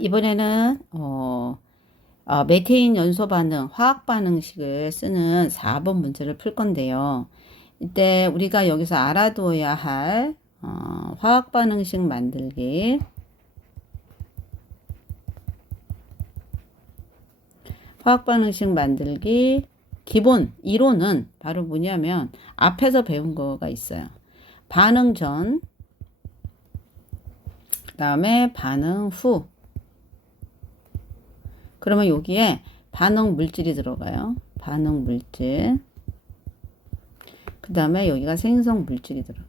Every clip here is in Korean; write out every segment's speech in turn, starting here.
이번에는 메테인 연소 반응, 화학 반응식을 쓰는 4번 문제를 풀 건데요. 이때 우리가 여기서 알아둬야 할 화학 반응식 만들기. 화학 반응식 만들기 기본 이론은 바로 뭐냐면 앞에서 배운 거가 있어요. 반응 전, 그 다음에 반응 후. 그러면 여기에 반응 물질이 들어가요. 반응 물질. 그 다음에 여기가 생성 물질이 들어가요.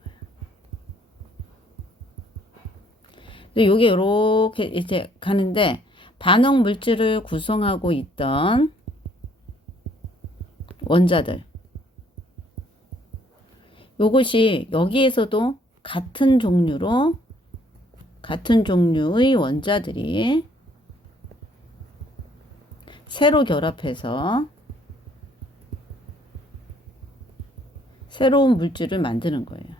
여기 이렇게 이제 가는데 반응 물질을 구성하고 있던 원자들. 요것이 여기에서도 같은 종류의 원자들이 새로 결합해서 새로운 물질을 만드는 거예요.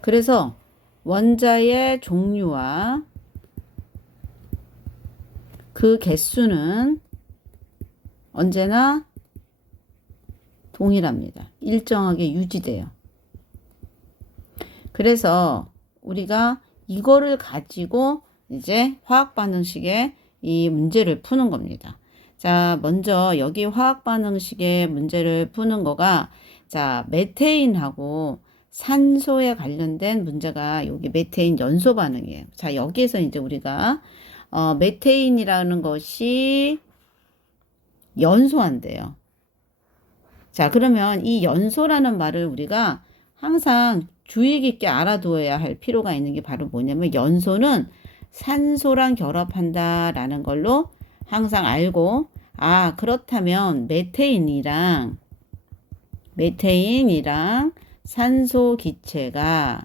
그래서 원자의 종류와 그 개수는 언제나 동일합니다. 일정하게 유지돼요. 그래서 우리가 이거를 가지고 이제 화학 반응식의 이 문제를 푸는 겁니다. 자, 먼저 여기 화학 반응식의 문제를 푸는 거가 자, 메테인하고 산소에 관련된 문제가 여기 메테인 연소 반응이에요. 자, 여기에서 이제 우리가 메테인이라는 것이 연소한대요. 자, 그러면 이 연소라는 말을 우리가 항상 주의 깊게 알아두어야 할 필요가 있는 게 바로 뭐냐면 연소는 산소랑 결합한다라는 걸로 항상 알고 그렇다면 메테인이랑 산소 기체가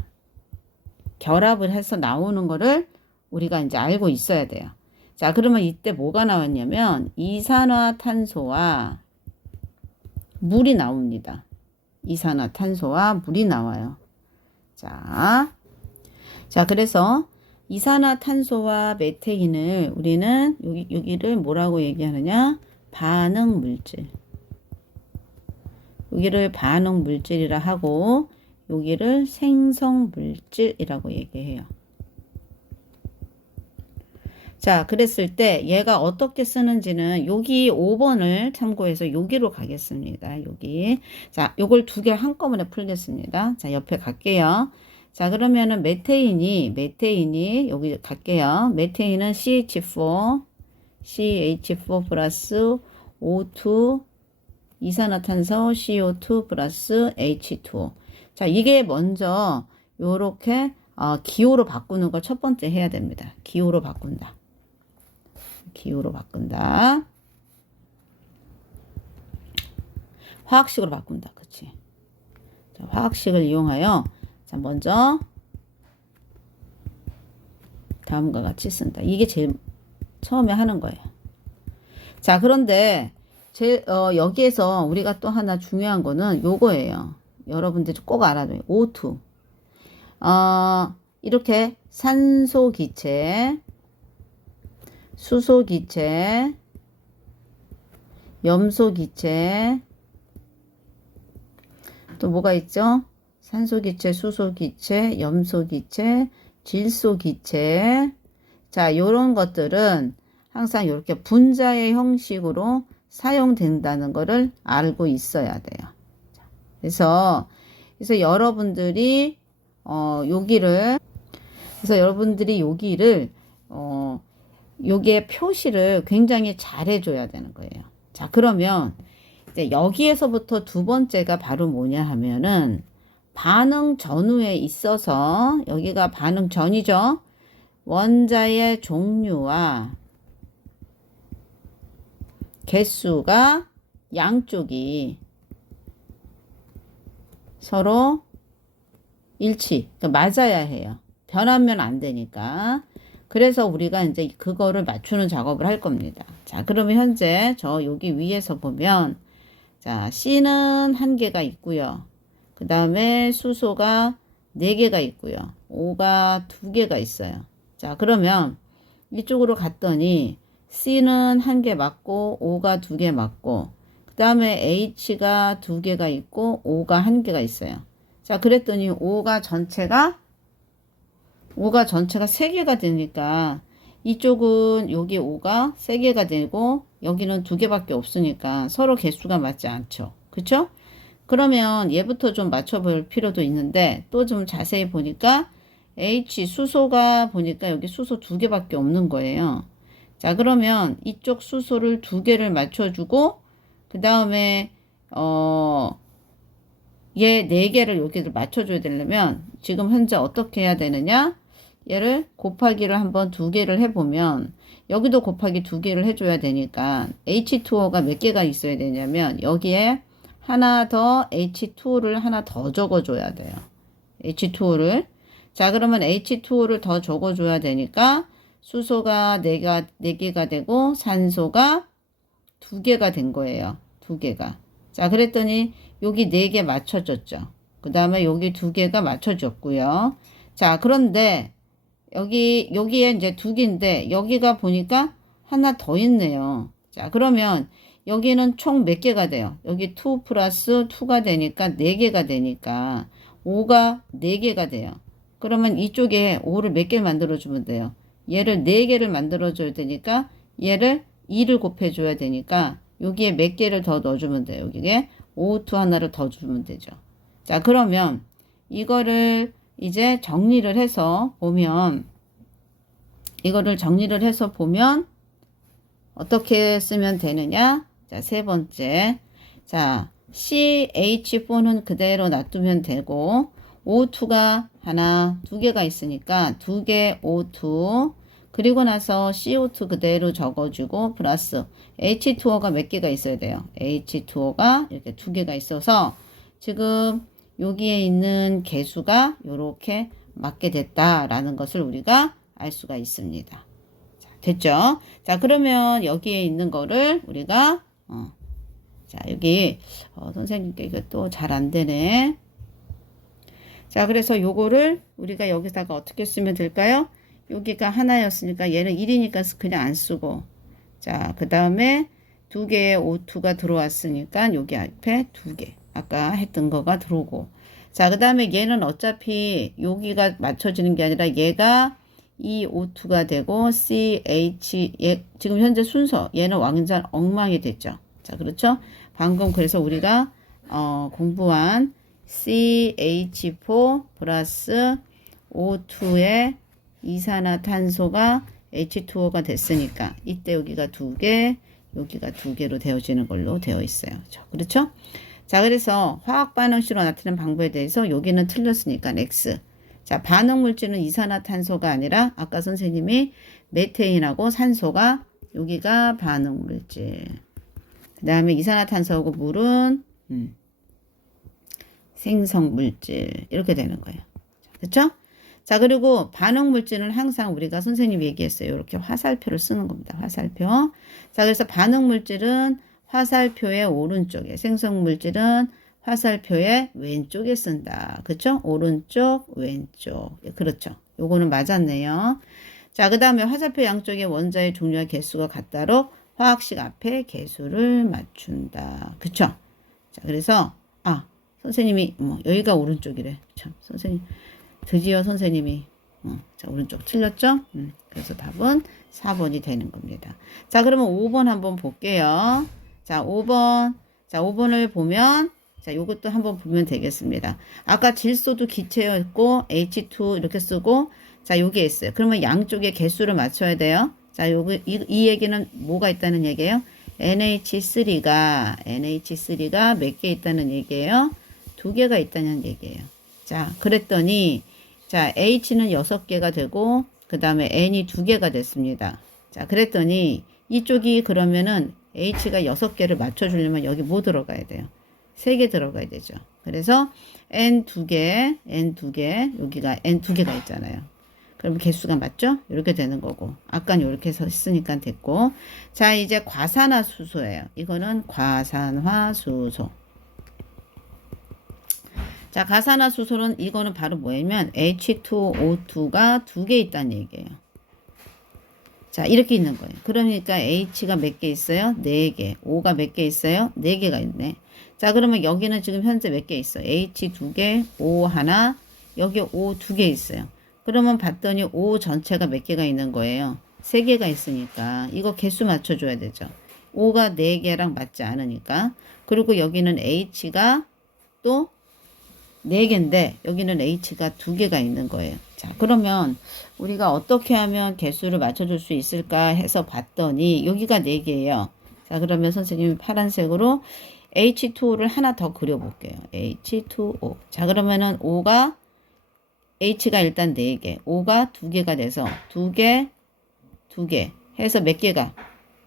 결합을 해서 나오는 거를 우리가 이제 알고 있어야 돼요. 자, 그러면 이때 뭐가 나왔냐면 이산화탄소와 물이 나옵니다. 이산화탄소와 물이 나와요. 자, 그래서 이산화탄소와 메테인을 우리는 여기를 뭐라고 얘기하느냐? 반응 물질. 여기를 반응 물질이라 하고 여기를 생성 물질이라고 얘기해요. 자, 그랬을 때 얘가 어떻게 쓰는지는 여기 5번을 참고해서 여기로 가겠습니다. 여기. 자, 요걸 두 개 한꺼번에 풀겠습니다. 자, 옆에 갈게요. 자, 그러면은 메테인이 여기 갈게요. 메테인은 CH4 플러스 O2 이산화탄소 CO2 플러스 H2O. 자, 이게 먼저 요렇게 기호로 바꾸는 걸 첫 번째 해야 됩니다. 기호로 바꾼다. 화학식으로 바꾼다. 그치? 자, 화학식을 이용하여 자, 먼저 다음과 같이 쓴다. 이게 제일 처음에 하는 거예요. 자, 그런데 여기에서 우리가 또 하나 중요한 거는 요거예요. 여러분들이 꼭 알아둬요. O2. 이렇게 산소 기체, 수소 기체, 염소 기체, 또 뭐가 있죠? 산소 기체, 수소 기체, 염소 기체, 질소 기체. 자, 요런 것들은 항상 이렇게 분자의 형식으로 사용된다는 것을 알고 있어야 돼요. 그래서 여러분들이 여기를 여기에 표시를 굉장히 잘 해줘야 되는 거예요. 자, 그러면 이제 여기에서부터 두 번째가 바로 뭐냐 하면은 반응 전후에 있어서 여기가 반응 전이죠. 원자의 종류와 개수가 양쪽이 서로 일치, 맞아야 해요. 변하면 안 되니까. 그래서 우리가 이제 그거를 맞추는 작업을 할 겁니다. 자, 그러면 현재 저 여기 위에서 보면 자, C는 한 개가 있고요. 그 다음에 수소가 4개가 있고요. O가 2개가 있어요. 자, 그러면 이쪽으로 갔더니 C는 1개 맞고 O가 2개 맞고 그 다음에 H가 2개가 있고 O가 1개가 있어요. 자, 그랬더니 O가 전체가 3개가 되니까 이쪽은 여기 5가 3개가 되고 여기는 2개밖에 없으니까 서로 개수가 맞지 않죠. 그쵸? 그러면 얘부터 좀 맞춰볼 필요도 있는데 또 좀 자세히 보니까 H 수소가 보니까 여기 수소 2개밖에 없는 거예요. 자, 그러면 이쪽 수소를 2개를 맞춰주고 그 다음에 얘 4개를 여기를 맞춰줘야 되려면 지금 현재 어떻게 해야 되느냐? 얘를 곱하기를 한번 2개를 해보면 여기도 곱하기 2개를 해줘야 되니까 H2O가 몇 개가 있어야 되냐면 여기에 하나 더 H2O를 하나 더 적어줘야 돼요. H2O를. 자, 그러면 H2O를 더 적어줘야 되니까 수소가 4개가 되고 산소가 2개가 된 거예요. 2개가. 자, 그랬더니 여기 4개 맞춰졌죠. 그 다음에 여기 2개가 맞춰졌고요. 자, 그런데 여기에 이제 2개인데 여기가 보니까 하나 더 있네요. 자, 그러면 여기는 총 몇 개가 돼요? 여기 2 플러스 2가 되니까 4개가 되니까 5가 4개가 돼요. 그러면 이쪽에 5를 몇 개 만들어주면 돼요? 얘를 4개를 만들어줘야 되니까 얘를 2를 곱해줘야 되니까 여기에 몇 개를 더 넣어주면 돼요. 여기에 O2 하나를 더 주면 되죠. 자, 그러면 이거를 이제 정리를 해서 보면 어떻게 쓰면 되느냐? 자, 세 번째. 자, CH4는 그대로 놔두면 되고 O2가 하나, 2개가 있으니까 2개 O2 그리고 나서 CO2 그대로 적어주고 플러스 H2O가 몇 개가 있어야 돼요? H2O가 이렇게 2개가 있어서 지금 여기에 있는 개수가 이렇게 맞게 됐다라는 것을 우리가 알 수가 있습니다. 자, 됐죠? 자, 그러면 여기에 있는 거를 우리가 자, 여기 선생님께 이것도 잘 안 되네. 자, 그래서 요거를 우리가 여기다가 어떻게 쓰면 될까요? 여기가 하나였으니까 얘는 1이니까 그냥 안 쓰고 자, 그 다음에 2개의 O2가 들어왔으니까 여기 앞에 2개 아까 했던 거가 들어오고 자, 그 다음에 얘는 어차피 여기가 맞춰지는 게 아니라 얘가 이 O2가 되고 CH 지금 현재 순서 얘는 완전 엉망이 됐죠. 자, 그렇죠? 방금 그래서 우리가 공부한 CH4 플러스 O2의 이산화탄소가 H2O가 됐으니까 이때 여기가 2개 여기가 2개로 되어지는 걸로 되어 있어요. 그렇죠? 자, 그래서 화학 반응식으로 나타내는 방법에 대해서 여기는 틀렸으니까 X. 자, 반응 물질은 이산화탄소가 아니라 아까 선생님이 메테인하고 산소가 여기가 반응 물질. 그 다음에 이산화탄소하고 물은 생성 물질 이렇게 되는 거예요. 그렇죠? 자, 그리고 반응 물질은 항상 우리가 선생님이 얘기했어요. 이렇게 화살표를 쓰는 겁니다. 화살표. 자, 그래서 반응 물질은 화살표의 오른쪽에, 생성 물질은 화살표의 왼쪽에 쓴다. 그렇죠? 오른쪽, 왼쪽. 그렇죠. 요거는 맞았네요. 자, 그 다음에 화살표 양쪽에 원자의 종류와 개수가 같다록 화학식 앞에 개수를 맞춘다. 그쵸? 자, 그래서 선생님이 여기가 오른쪽이래. 참, 선생님 드디어 선생님이 자, 오른쪽 틀렸죠? 그래서 답은 4번이 되는 겁니다. 자, 그러면 5번 한번 볼게요. 자, 5번. 자, 5번을 보면 자, 요것도 한번 보면 되겠습니다. 아까 질소도 기체였고 H2 이렇게 쓰고 자, 요게 있어요. 그러면 양쪽에 개수를 맞춰야 돼요. 자, 이 얘기는 뭐가 있다는 얘기예요? NH3가 몇 개 있다는 얘기예요? 2개가 있다는 얘기예요. 자, 그랬더니 자, H는 6개가 되고 그 다음에 N이 2개가 됐습니다. 자, 그랬더니 이쪽이 그러면은 H가 6개를 맞춰주려면 여기 뭐 들어가야 돼요? 3개 들어가야 되죠. 그래서 N 2개, 여기가 N 2개가 있잖아요. 그럼 개수가 맞죠? 이렇게 되는 거고. 아까는 이렇게 해서 했으니까 됐고. 자, 이제 과산화수소예요. 이거는 과산화수소. 자, 가산화수소는 이거는 바로 뭐냐면 H2O2가 두 개 있다는 얘기예요. 자, 이렇게 있는 거예요. 그러니까 H가 몇 개 있어요? 4개. O가 몇 개 있어요? 4개가 있네. 자, 그러면 여기는 지금 현재 몇 개 있어요? H 2개, O 하나, 여기 O 2개 있어요. 그러면 봤더니 O 전체가 몇 개가 있는 거예요? 3개가 있으니까 이거 개수 맞춰줘야 되죠. O가 4개랑 맞지 않으니까. 그리고 여기는 H가 또 4개인데 여기는 H가 2개가 있는 거예요. 자, 그러면 우리가 어떻게 하면 개수를 맞춰줄 수 있을까 해서 봤더니 여기가 4개예요. 자, 그러면 선생님이 파란색으로 H2O를 하나 더 그려볼게요. H2O. 자, 그러면은 O가 H가 일단 4개, O가 2개가 돼서 2개, 2개 해서 몇 개가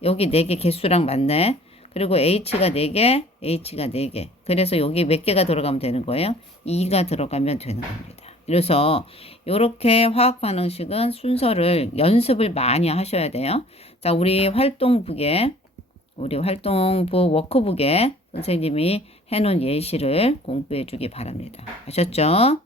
여기 4개 개수랑 맞네. 그리고 H가 4개, H가 4개. 그래서 여기 몇 개가 들어가면 되는 거예요? 2가 들어가면 되는 겁니다. 그래서 이렇게 화학 반응식은 순서를 연습을 많이 하셔야 돼요. 자, 우리 활동부 워크북에 선생님이 해놓은 예시를 공부해 주기 바랍니다. 아셨죠?